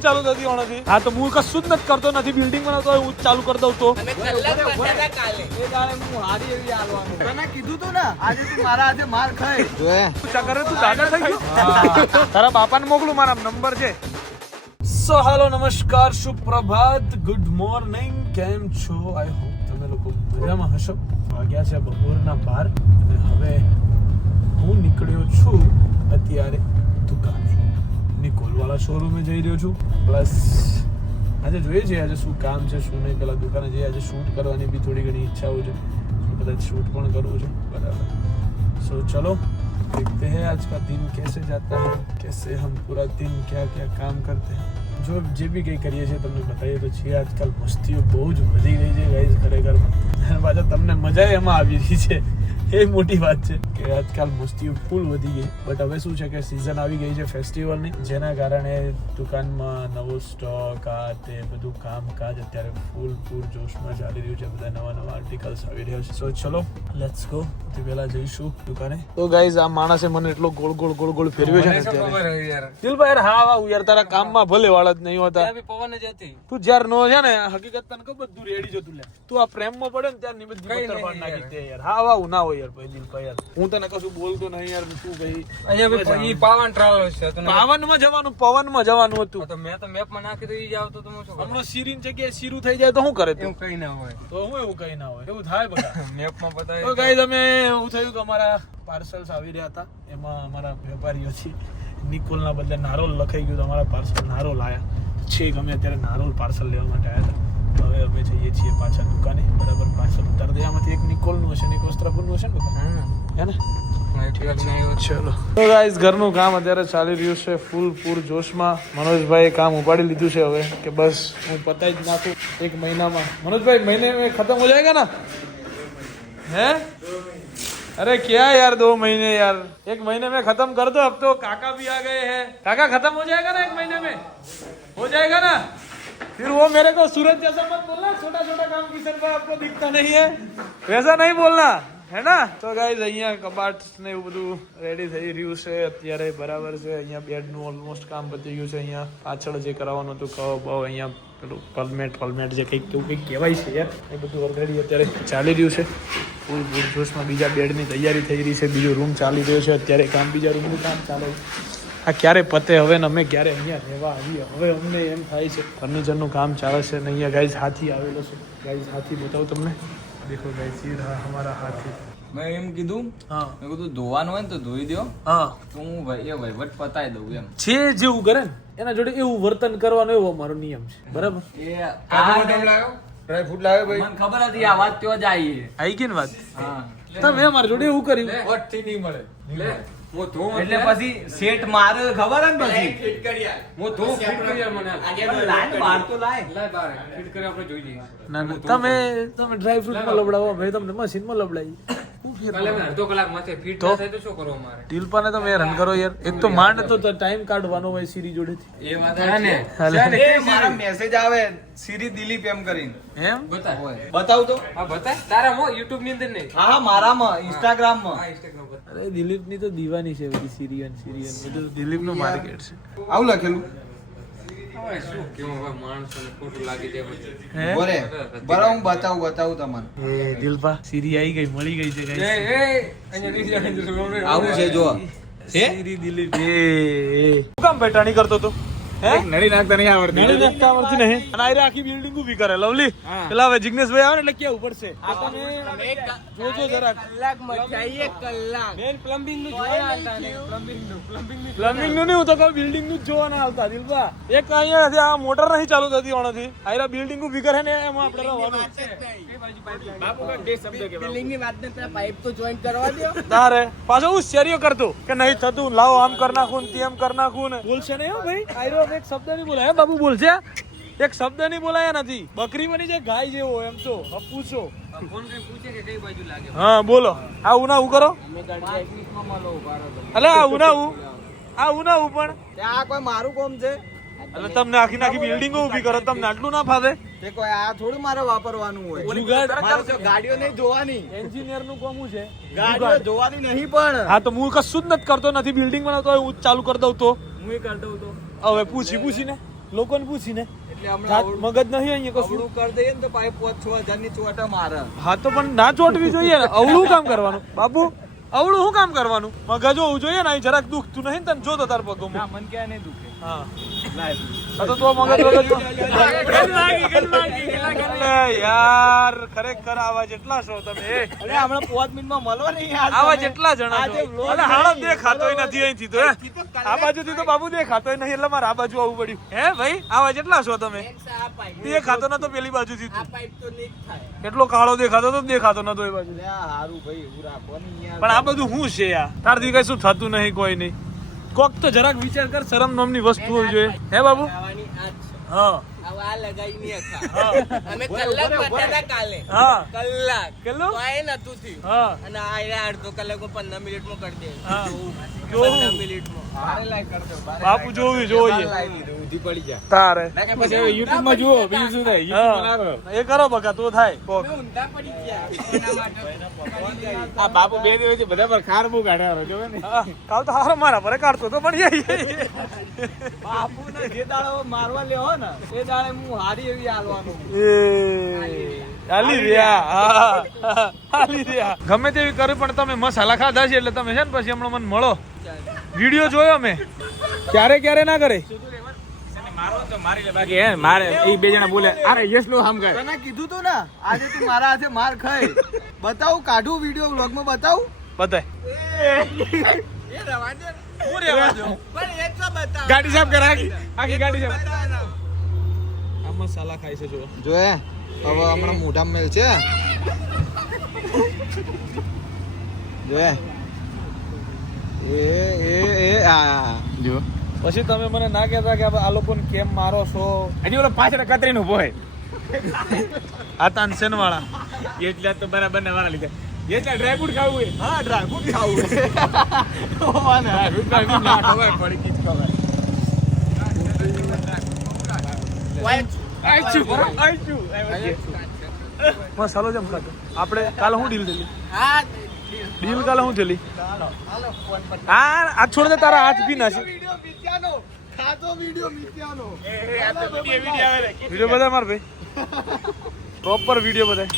નહીં ચાલુ થતી ઓણથી. હા તો હું કશું જ નથી કરતો, નથી બિલ્ડિંગ બનાવતો હોય, હું ચાલુ કરી દઉં તો અને કલાક બન્યા કાલે એ દાડે હું હારી એવી હાલવાનું તને કીધું તું ને આજે તું મારા હાથે માર ખાય તું ચા કરે, તું દાદા થઈ ગયો. તારા બાપાને મોકલું, મારા નંબર છે. સો હેલો, નમસ્કાર, સુપ્રભાત, ગુડ મોર્નિંગ, કેમ છો? આઈ હોપ તમે લોકો મજામાં હશો. વાગ્યા છે બપોરના 12 અને હવે હું નીકળ્યો છું અત્યારે દુકાને, નિકોલ વાળા શોરૂમે જઈ રહ્યો છું. પ્લસ આજે જોઈએ છીએ આજે શું કામ છે શું નહીં. પેલા દુકાને જઈએ, આજે શૂટ કરવાની બી થોડી ઘણી ઈચ્છાઓ છે, કદાચ શૂટ પણ કરવું છે. બરાબર. સો ચલો देखते हैं आज का दिन कैसे जाता है, कैसे हम पूरा दिन क्या क्या काम करते हैं. जो જે બી કંઈ કરીએ છીએ તમને બતાવીએ તો છીએ. આજકાલ મસ્તીઓ બહુ જ વધી ગઈ છે ગાઈઝ, ખરેખર. અને પાછા તમને મજા એમાં આવી રહી છે, એ મોટી વાત છે કે આજકાલ મસ્તીઓ ફૂલ વધી ગઈ. બટ હવે શું છે કે સિઝન આવી ગઈ છે ફેસ્ટિવલની, જેના કારણે દુકાનમાં નવો સ્ટોક, આ તે બધું કામકાજ અત્યારે ફૂલ જોશમાં ચાલી રહ્યું છે. બધા નવા આર્ટિકલ્સ આવી રહ્યા છે. સો ચલો લેટ્સ ગો. તે પહેલા જઈશું દુકાને. તો ગાઈઝ આ માણસે મને એટલો ગોળ ગોળ ફેરવ્યો છે ને અત્યારે. દિલભાઈ યાર, હા યાર, તારા કામમાં ભલે વાળા જ નહીં હોતા. પવન જ હતી તું જ્યાર નો છે ને, હકીકત તને ખબર, બધું રેડી જતું લે. તું આ પ્રેમમાં પડે ને ત્યારે ની બધી પથ્થર પાડ નાખી દે યાર. હા વાવ ના હોય યાર ભાઈ દિલભાઈ યાર. હું તને કશું બોલતો નહીં યાર. તું ભાઈ અહીંયા ઈ પાવન ટ્રાવેલર્સ છે. પાવનમાં જવાનું, પવનમાં જવાનું હતું. તો મેં તો મેપમાં નાખી તો ઈ જાવ તો તમે શું કરો? હમણાં સીરીની જગ્યાએ સીરું થઈ જાય તો શું કરે? એવું કઈ ના હોય. તો હું એવું કઈ ના હોય, એવું થાય બધા. મેપમાં બતાવી તો ગાઈઝ અમે એવું થયું કે અમારા પાર્સલ્સ આવી રહ્યા હતા, એમાં અમારા વેપારીઓ છે નિકોલના બદલે નારોલ લખાઈ ગયું, તો અમારા પાર્સલ નારોલ આવ્યા છે. અમે અત્યારે નારોલ પાર્સલ લેવા માટે આવ્યા હતા. હવે અમે જઈએ છીએ પાછા દુકાને. બરાબર, પાર્સલ ઉતાર દે. આમાંથી એક નિકોલનું હશે ને એક વસ્ત્રાપુરનું હશે ને બધા, હે ને? ચલો તો ગાઈઝ ઘરનું કામ અત્યારે ચાલી રહ્યું છે ફૂલ જોશમાં. મનોજભાઈ કામ ઉપાડી લીધું છે હવે કે બસ હું પતાઈ જ નાખું 1 મહિનામાં. મનોજભાઈ મहीने में खत्म हो जाएगा ना? हैं? अरे क्या यार 2 महीने यार, 1 महीने में खत्म कर दो. अब तो काका भी आ गए हैं. काका खत्म हो जाएगा ना 1 महीने में? हो जाएगा ना? फिर वो मेरे को सूरज जैसा मत बोलना, छोटा काम किशन भाई आपको दिखता नहीं है, वैसा नहीं बोलना, है ना? तो गाइस અહીંયા કબાટ ને એવું બધું રેડી થઈ રહ્યું છે અત્યારે. બરાબર છે. અહીંયા બેડનું ઓલમોસ્ટ કામ પતી ગયું છે. અહીંયા પાછળ જે કરાવવાનું હતું કવ અહીંયા પેલું પલમેટ જે કંઈક કેવું કંઈક કહેવાય છે યાર, એ બધું ઓલરેડી અત્યારે ચાલી રહ્યું છે ફૂલ જોશમાં. બીજા બેડની તૈયારી થઈ રહી છે, બીજો રૂમ ચાલી રહ્યો છે અત્યારે કામ, બીજા રૂમનું કામ ચાલે છે. આ ક્યારે પતે હવે ને અમે ક્યારે અહીંયા રહેવા આવીએ, હવે અમને એમ થાય છે. ફર્નિચરનું કામ ચાલે છે ને અહીંયા ગાઈઝ હાથી આવેલો છે. ગાઈઝ હાથી બતાવું તમને, દેખો ગાઈઝ ये रहा हमारा हाथी. મેં એમ કીધું, હા મેં કીધું ધોવાનું હોય ને તો ધોઈ દો, હા તો હું એ વહીવટ પતાવી દઉં એમ. જે જેવું કરે ને એના જોડે એવું વર્તન કરવાનું, એવો અમારો નિયમ છે. બરાબર. એ ડ્રાય ફ્રૂટ લાવ્યો ભાઈ, મને ખબર હતી આ વાત ત્યાં જ આવી. આવી ગઈ ને વાત. હા, તમે અમારી જોડે એવું કર્યું. વટથી નહીં મળે. લે હું ધો એટલે પછી સેટ મારે ખબર હે ને પછી હું ધો ફિટ કરી આલ મને. લાય બહાર તો લાય. લાય બાર ફિટ કરી આપણે જોઈ લઈએ. ના તમે ડ્રાય ફ્રૂટમાં લબડાવો, મેં તમને મશીનમાં લબડાવી. કાલે મેં અડધો કલાક માથે ફિટ તો? ના થાય તો શું કરવું અમારે? ટીલપાને તમે હેરાન કરો યાર. એક તો માંડ તો ટાઈમ કાઢવાનો હોય સીરી જોડેથી. એ વાત છે ને? એ મારા મેસેજ આવે સિરી દિલીપ એમ કરીને. એમ બતાય. બતાવ તો. હા બતાય. તારા મો YouTube ની અંદર નહીં. હા મારામાં ઇન્સ્ટાગ્રામમાં. હા Instagram પર. અરે દિલીપની તો દીવાની છે બધી સિરિયન બધું દિલીપનું માર્કેટ છે. આવું લખેલું હવે શું કેવું, હવે માણસોને ખોટું લાગી જાય પછી. હે બોલે બરાબર, હું બતાવું તમને. એ દિલપા સિરી આવી ગઈ, મળી ગઈ છે એ ગાઈસ. અહીંયા નીચે આવી જશું. આવું છે જો. સિરી દિલીપ એ શું કામ બેટાણી કરતો તો? હે નડી નાખતા નહીં આવડતી. નડી નાખતા આવડતી નહીં. અને આયરે આખી બિલ્ડિંગ ઊભી કરે. લવલી પેલા હવે જિગ્નેશભાઈ આવે ને એટલે ક્યાં ઉપર છે જોજો જરાક. મેન પ્લમ્બિંગ નું જોયા હતા ને, પ્લમ્બિંગ નું પ્લમ્બિંગ નું નહીં, હું તો કહું બિલ્ડિંગ નું જ જોવાના આવતા દિલપા. એક અહીંયા આ મોટર નહીં ચાલુ થતી ઓણાથી, આયરા બિલ્ડિંગ ઊભી કરે ને એમાં આપણે રહેવાનું. બિલ્ડિંગ ની વાત ને પાઇપ તો જોઈન્ટ કરવા દો. તારે પાછો હું શેરીઓ કરતો કે નહીં થતું, લાવો આમ કર નાખું ને તેમ કર નાખું ને. બોલશે નહીં હો ભાઈ, આયરો એક શબ્દ નહીં બોલાય. બાબુ બોલશે, એક શબ્દ નહીં બોલાયા નથી. બકરી બની જાય ગાય જેવો એમ તો પૂછો. ફોન કરી પૂછે કે કઈ બાજુ લાગે. હા બોલો. આ ઉના હું કરો અલે આ ઉના પણ આ કોઈ મારું કોમ છે? એટલે તમને આખી બિલ્ડિંગો ઊભી કરો, તમને આટલું ના ફાવે? તે કોઈ આ થોડું મારે વાપરવાનું હોય. જુગાડ મારે તો ગાડીઓ નહીં જોવાની, એન્જિનિયર નું કોમ છે. ગાડીઓ જોવાની નહીં. પણ હા તો હું કશું જ નથી કરતો, નથી બિલ્ડિંગ બનાવતો હોય, હું ચાલુ કરી દઉં તો હું એ કરી દઉં તો હવે પૂછીને લોકોને પૂછીને એટલે હમણાં મગજ નહીં અહીંયા કશું અવળું કરી દઈએ ને તો પાછી 5-6 હજારની ચોટા મારે. હા તો પણ ના ચોટવી જોઈએ ને અવળું કામ કરવાનું બાપુ અવળું શું કામ કરવાનું મગજ હોવું જોઈએ ને અહીં જરાક દુખતું નહીં તને જોતો તાર પગમાં ના મન ક્યાં નહીં દુખે. હા તો મગજ યાર ખરેખર આવા જેટલા છો તમે અરે હમણાં 5 મિનિટમાં મળો ને યાર. આવા તમે. જેટલા જણા છો આજે vlog અરે હાલો નહીં, દેખાતોય નથી અહીંથી તો હે આ બાજુથી તો બાબુ દેખાતોય નહીં એટલે મારે આ બાજુ આવવું પડ્યું હે ભાઈ આવા જેટલા છો તમે દેખાતો નતો પેલી બાજુથી તું. કેટલો કાળો દેખાતો તો દેખાતો નતો એ બાજુ અરે આ હારું ભાઈ એવું રાખો ને યાર. પણ આ બધું શું છે યાર તારથી કઈ શું થતું નહીં કોઈ નહીં કોક તો જરાક વિચાર કર શરમ નામની વસ્તુ હોવી જોઈએ હે બાબુ હા અમે કલાક બતાવ્યા કાલે હા કલાક કેટલું કાંઈ નતું થયું હા અને આ અડધો કલાકમાં 15 મિનિટમાં કરી દે હા 15 જોવું મિનિટમાં બારે લાઈક કરી દો, બારે બાપુ જોવી જોઈએ લાઈક દીધું, ઊંધી પડી જા. તારે પછી હવે YouTube માં જુઓ, બીજું શું થાય? YouTube માં ના હા કરો. એ કરો બકા તો થાય કોક ઊંધા પડી ગયા એના માટે આ બાપુ બે દિવસથી બધા પર ખાર બહુ કાઢ્યા જોવે ને. હા, કાલ તો હારો મારા પર કાઢતો તો પણ બાપુને જે દાડો મારવા લેવો ને એ દાડે હું હારી એવી હાલવાનું. એ હાલી રહ્યા હા હાલી રહ્યા ગમે તેવી કર્યું પણ તમે મસાલા ખાધા છે એટલે તમે છે ને પછી હમણાં મને મળો વિડીયો જોયો મેં ક્યારે ક્યારે ના કરે બાકી હે મારે એ બે જણા બોલે અરે યસ નો હમ ગયે. તને કીધું તું ને આજે તું મારા હાથે માર ખાય. બતાવું કાઢું વિડિયો વ્લોગ માં બતાવું. બતાય એ રવા દે હું રેવા દો પણ એ તો બતાવ ગાડી સાફ કર આખી ગાડી સાફ. આ મસાલા ખાય છે જો જો હે હવે હમણાં મોઢા મેલ છે જો હે એ આ જો પછી તમે મને ના કહેતા કે આ લોકોને કેમ મારો છો હજી ઓલો પાછળ કતરી નું ભોય આ તાનસેન વાળા એટલે તો બરાબર ને વાળા લીધા એટલે ડ્રાયફ્રૂટ ખાવું હોય. હા ડ્રાયફ્રૂટ ખાવું મસાલો જેમ ખાતો આપણે કાલે શું ડીલ થયેલી હા ડીલ કાલે શું થયેલી હા આ છોડ દે તારા હાથ બી નાસી વિડિયો મિત્યાનો ખાતો વિડિયો મિત્યાનો વિડીયો બધા માર ભાઈ પ્રોપર વિડીયો બધાય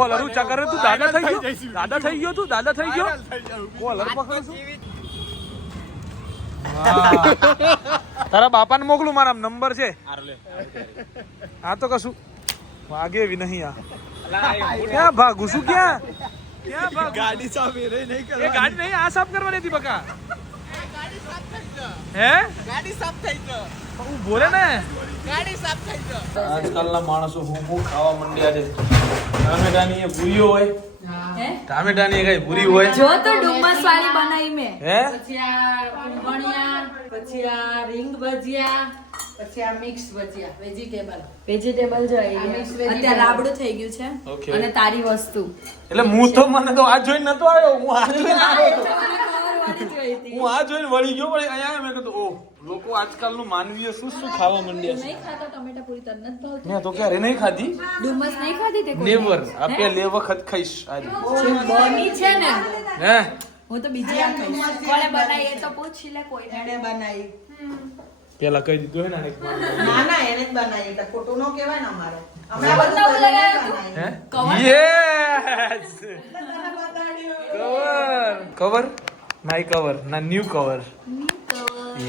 કોલર ઊંચા કરે તું દાદા થઈ ગયો તું દાદા થઈ ગયો કોલર પકડ છું તારા બાપાને મોકલું મારા નંબર છે આ તો કશું વાગે બી નહીં આ ક્યાં ભાગું છું ક્યાં ભાગું ગાડી સાફ એ રહી નહીં એ ગાડી નહીં આ સાફ કરવાની હતી બકા હે ગાડી સાફ થઈ તો હું બોલે ને ગાડી સાફ થઈ તો આજકાલના માણસો હું ખાવા માંડ્યા છે ટામેટાની એ પૂરીઓ હોય ટામેટાની એ કઈ પૂરી હોય જો તો ડુમસ વાળી બનાવી મેં હે પછી આ ઊંઘણિયા પછી આ રીંગ ભજીયા પછી આ મિક્સ ભજીયા વેજીટેબલ જો અત્યારે રાબડું થઈ ગયું Okay. છે અને તારી વસ્તુ એટલે હું તો મને તો આ જોઈને નતો આવ્યો હું આ જોઈને આવ્યો હતો. વાળી જોઈ હતી. હું આ જોઈને વળી ગયો પણ અહીંયા મેં કીધું ઓહ લોકો આજકાલનું માનવીય શું શું ખાવા માંડ્યા છે નહીં ખાતા ટમેટા પૂરી તને નથી ભાવતી મેં તો ક્યારે નહીં ખાધી ડુમસ નહીં ખાધી તે કોઈ નેવર આ પહેલી વખત ખાઈશ આજે બની છે ને હે હું તો બીજી વાર ખાઈશ કોણે બનાવી એ તો પૂછી લે કોઈને બનાવી પેલા કહી દીધું હે ને આને. ના ના એને જ બનાવી એટલે ખોટું ન કહેવાય ને અમારે અમે આ બધું બતાવું કરીને લગાવ્યું તું? બનાવીએ. હે cover? Yes cover my cover ના ન્યુ કવર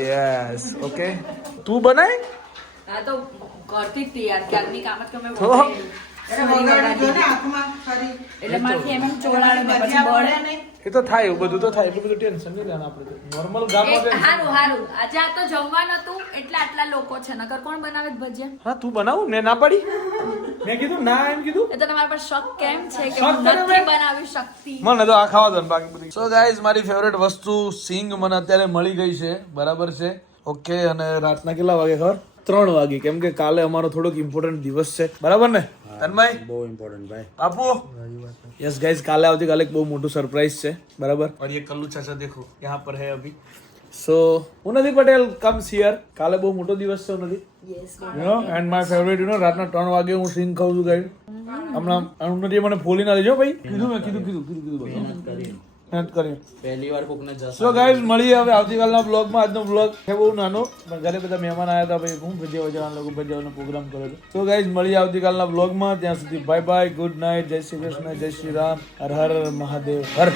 યસ ઓકે તું બનાય આ તો કરતી જ હતી યાર ક્યારની કામ જ તમે તો? એટલે વગાડી જો ને આંખમાં ખરી. એટલે મારથી એમ ચોળાડે ને પછી ભજીયા બળે બળે નહીં. એ તો થાય એવું બધું તો થાય એટલું બધું ટેન્શન નહીં લેવાનું આપણે નોર્મલ ગામમાં હારું હારું આજે આ તો જમવાનું હતું એટલે આટલા લોકો છે નકર કોણ બનાવે છે ભજીયા હા તું બનાવું ને ના પાડી મેં કીધું ના એમ કીધું એ તો તમારા પર શક કેમ છે કે શક હું કરે નથી મેં? બનાવી શકતી મને તો આ ખાવા દો ને બાકી બધું સો ગાઈઝ મારી ફેવરેટ વસ્તુ સિંગ મને અત્યારે મળી ગઈ છે બરાબર છે ઓકે અને રાતના કેટલા વાગે ખબર 3 વાગે કેમ કે કાલે અમારો થોડોક ઇમ્પોર્ટન્ટ દિવસ છે બરાબર ને તન્મય બહુ ઇમ્પોર્ટન્ટ ભાઈ બાપુ यस गाइस काले आवती काले एक बहुत मोटू सरप्राइज है बराबर और ये कल्लू चाचा देखो यहाँ पर है अभी सो उन्नति पटेल कम्स हियर काले बहुत मोटो दिवस છે ઉન્નતિ you know and my favourite you know રાતના 3 વાગે હું સિંગ ખાઉં છું ગાઈસ હમણાં ઉન્નતિ મને ફોલી ના લેજો ભાઈ કીધું મહેનત કરી. પહેલી વાર કોકને જસ સો ગાઈઝ મળીએ હવે આવતીકાલના બ્લોગમાં. આજનો બ્લોગ છે બહુ નાનો, પણ ઘરે બધા મહેમાન આવ્યા હતા, ભાઈ હું ભજીયા વજાવાના લોકો ભજીયાનો પ્રોગ્રામ કર્યો હતો. સો ગાઈઝ મળીએ આવતીકાલના બ્લોગમાં. ત્યાં સુધી બાય બાય, ગુડ નાઇટ, જય શ્રી કૃષ્ણ, જય શ્રી રામ, હર હર મહાદેવ, હર.